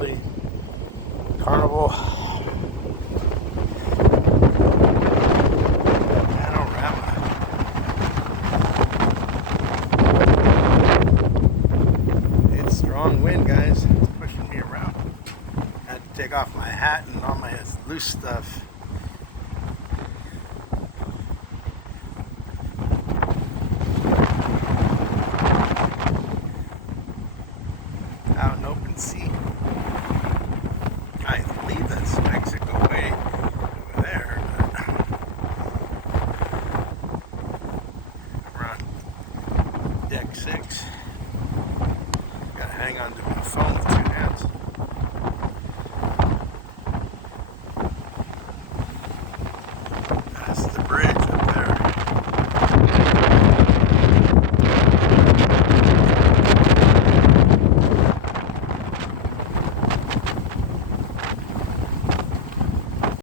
the Carnival Panorama. It's strong wind, guys. It's pushing me around. I had to take off my hat and all my loose stuff. Out in open sea. I believe that's Mexico way over there. We're on deck 6. Gotta hang on to my phone.